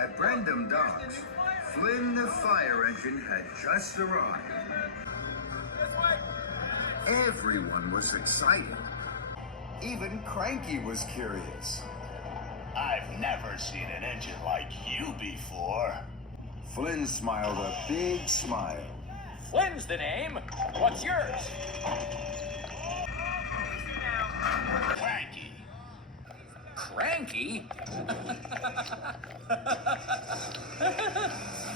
At Brandom Docks, Flynn the fire engine had just arrived. Everyone was excited. Even Cranky was curious. I've never seen an engine like you before. Flynn smiled a big smile. Flynn's the name. What's yours? Cranky. Cranky?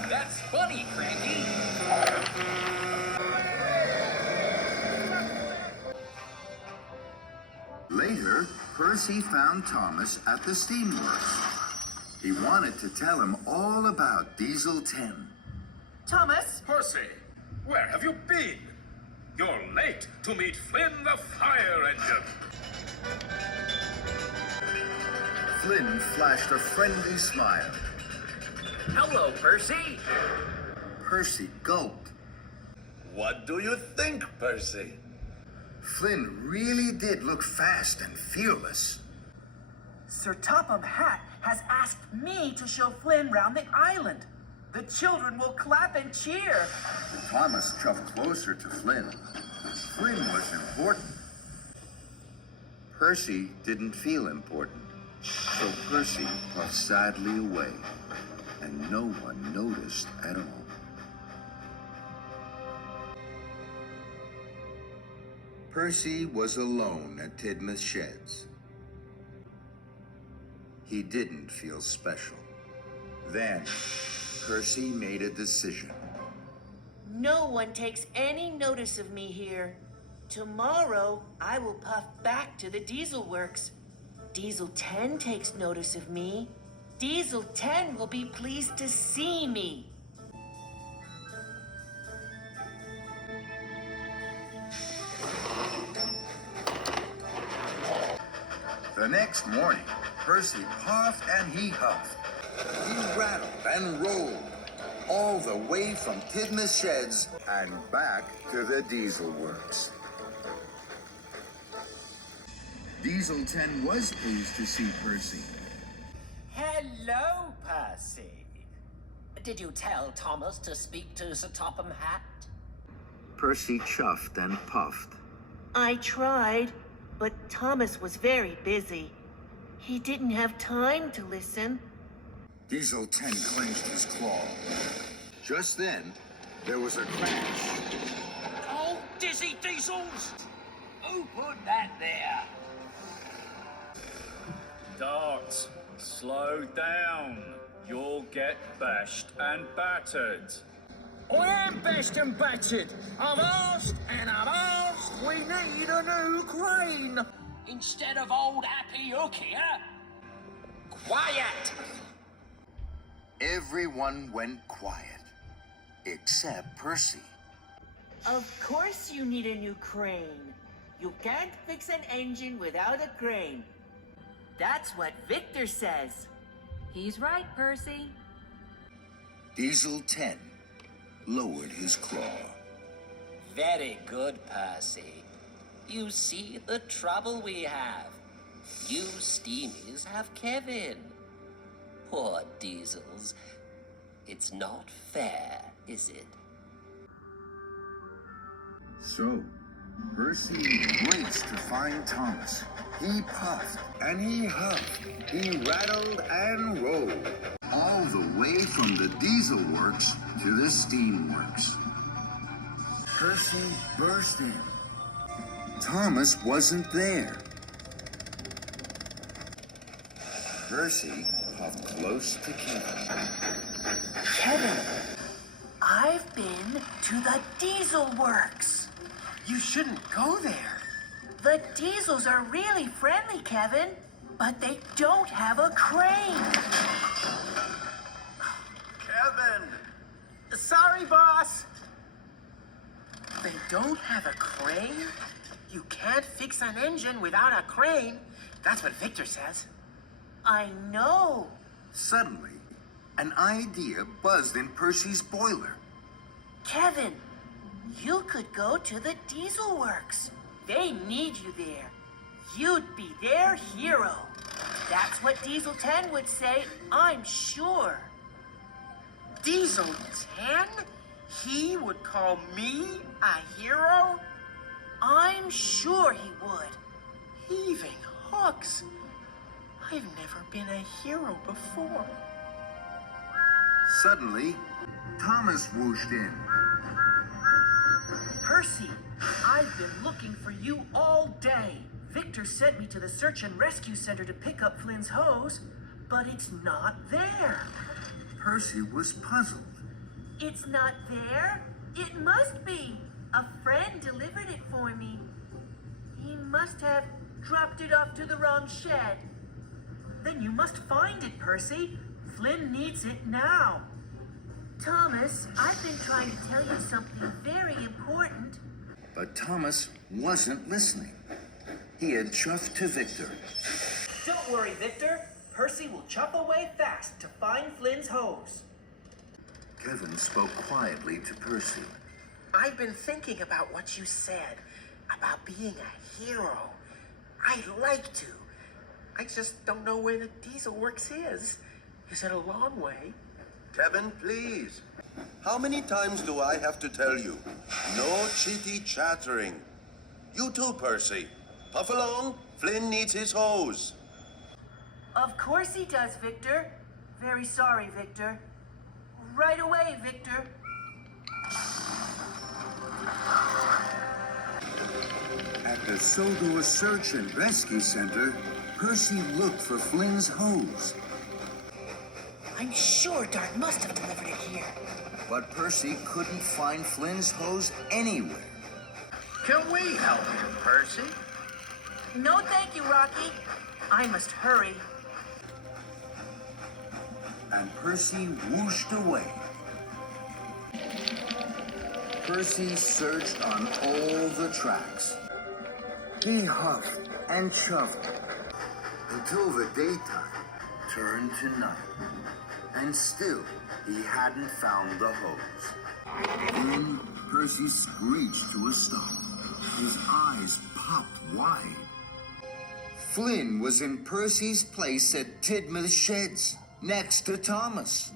That's funny, Cranky. Later, Percy found Thomas at the steamworks. He wanted to tell him all about Diesel 10. Thomas? Percy, where have you been? You're late to meet Flynn the fire engine. Flynn flashed a friendly smile. Hello, Percy. Percy gulped. What do you think, Percy? Flynn really did look fast and fearless. Sir Topham Hatt has asked me to show Flynn round the island. The children will clap and cheer. Thomas shoved closer to Flynn. Flynn was important. Percy didn't feel important. So Percy puffed sadly away, and no one noticed at all. Percy was alone at Tidmouth Sheds. He didn't feel special. Then, Percy made a decision. No one takes any notice of me here. Tomorrow, I will puff back to the Diesel Works. Diesel 10 takes notice of me. Diesel 10 will be pleased to see me. The next morning, Percy puffed and he huffed. He rattled and rolled all the way from Tidmouth Sheds and back to the Diesel Works. Diesel 10 was pleased to see Percy. Hello, Percy. Did you tell Thomas to speak to Sir Topham Hatt? Percy chuffed and puffed. I tried, but Thomas was very busy. He didn't have time to listen. Diesel 10 clenched his claw. Just then, there was a crash. Oh, dizzy diesels! Who put that there? Dart, slow down. You'll get bashed and battered. I am bashed and battered. I've asked and I've asked. We need a new crane. Instead of old Happy Hook here? Quiet! Everyone went quiet, except Percy. Of course you need a new crane. You can't fix an engine without a crane. That's what Victor says. He's right, Percy. Diesel 10 lowered his claw. Very good, Percy. You see the trouble we have. You steamies have Kevin. Poor Diesels. It's not fair, is it? So, Percy raced to find Thomas. He puffed and he huffed. He rattled and rolled. All the way from the Diesel Works to the Steam Works. Percy burst in. Thomas wasn't there. Percy puffed close to Kevin. Kevin, I've been to the Diesel Works. You shouldn't go there. The Diesels are really friendly, Kevin, but they don't have a crane. Kevin! Sorry, boss. They don't have a crane? You can't fix an engine without a crane. That's what Victor says. I know. Suddenly, an idea buzzed in Percy's boiler. Kevin, you could go to the Diesel Works. They need you there. You'd be their hero. That's what Diesel 10 would say, I'm sure. Diesel 10? He would call me a hero? I'm sure he would. Heaving hooks. I've never been a hero before. Suddenly, Thomas whooshed in. Percy, I've been looking for you all day. Victor sent me to the search and rescue center to pick up Flynn's hose, but it's not there. Percy was puzzled. It's not there? It must be. A friend delivered it for me. He must have dropped it off to the wrong shed. Then you must find it, Percy. Flynn needs it now. Thomas, I've been trying to tell you something very important. But Thomas wasn't listening. He had chuffed to Victor. Don't worry, Victor. Percy will chop away fast to find Flynn's hose. Kevin spoke quietly to Percy. I've been thinking about what you said about being a hero. I'd like to. I just don't know where the Diesel Works is. Is it a long way? Kevin, please. How many times do I have to tell you? No chitty chattering. You too, Percy. Puff along. Flynn needs his hose. Of course he does, Victor. Very sorry, Victor. Right away, Victor. At the Sodor Search and Rescue Center, Percy looked for Flynn's hose. I'm sure Dart must have delivered it here. But Percy couldn't find Flynn's hose anywhere. Can we help you, Percy? No, thank you, Rocky. I must hurry. And Percy whooshed away. Percy searched on all the tracks. He huffed and chuffed until the daytime turned to night. And still, he hadn't found the hose. Then Percy screeched to a stop. His eyes popped wide. Flynn was in Percy's place at Tidmouth Sheds, next to Thomas.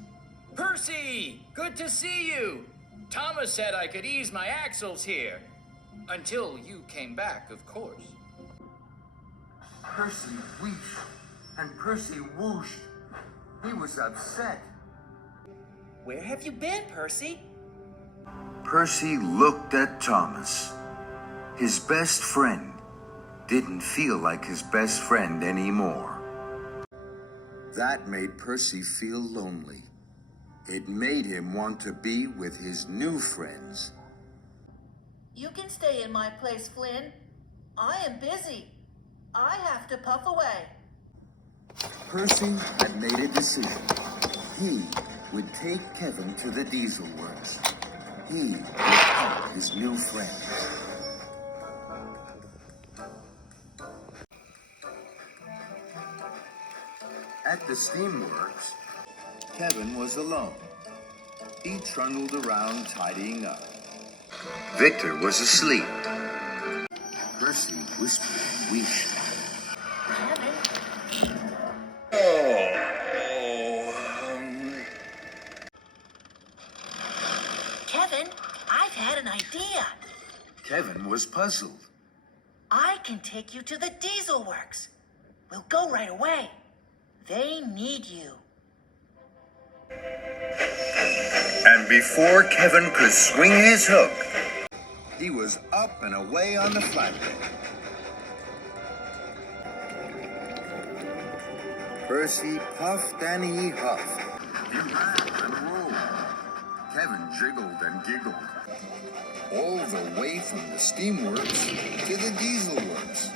Percy! Good to see you! Thomas said I could ease my axles here. Until you came back, of course. Percy wheezed, and Percy whooshed. He was upset. Where have you been, Percy? Percy looked at Thomas. His best friend didn't feel like his best friend anymore. That made Percy feel lonely. It made him want to be with his new friends. You can stay in my place, Flynn. I am busy. I have to puff away. Percy had made a decision. He would take Kevin to the Diesel Works. He would help his new friends. At the steamworks, Kevin was alone. He trundled around tidying up. Victor was asleep. Percy whispered and wheezed. Kevin, I've had an idea. Kevin was puzzled. I can take you to the Diesel Works. We'll go right away. They need you. And before Kevin could swing his hook, he was up and away on the flatbed. Percy puffed and he huffed. He ran and rolled. Kevin jiggled and giggled. All the way from the steamworks to the Diesel Works.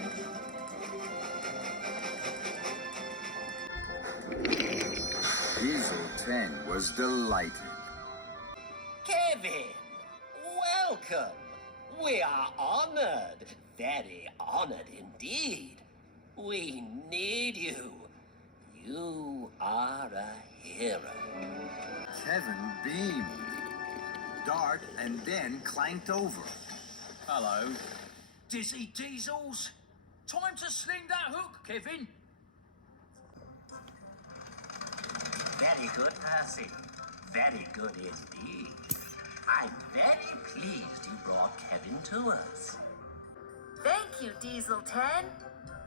Diesel 10 was delighted. Kevin, welcome. We are honored, very honored indeed. We need you. You are a hero. Kevin beamed. Dart and then clanked over. Hello. Dizzy Diesels? Time to sling that hook, Kevin. Very good, Percy. Very good indeed. I'm very pleased you brought Kevin to us. Thank you, Diesel 10.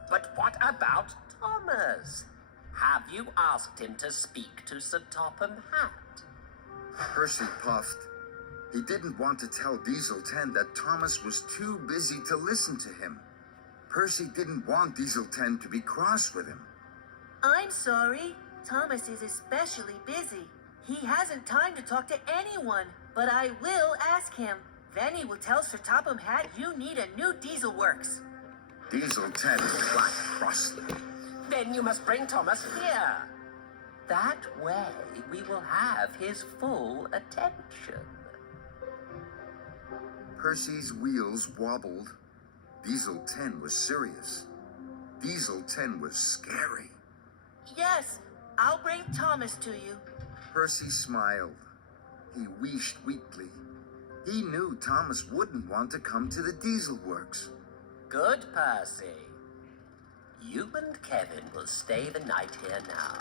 But what about Thomas? Have you asked him to speak to Sir Topham Hatt? Percy puffed. He didn't want to tell Diesel 10 that Thomas was too busy to listen to him. Percy didn't want Diesel 10 to be cross with him. I'm sorry. Thomas is especially busy. He hasn't time to talk to anyone, but I will ask him. Then he will tell Sir Topham Hatt you need a new Diesel Works. Diesel 10 clapped crossly. Then you must bring Thomas here. That way we will have his full attention. Percy's wheels wobbled. Diesel 10 was serious. Diesel 10 was scary. Yes, I'll bring Thomas to you. Percy smiled. He wheezed weakly. He knew Thomas wouldn't want to come to the Diesel Works. Good, Percy. You and Kevin will stay the night here now.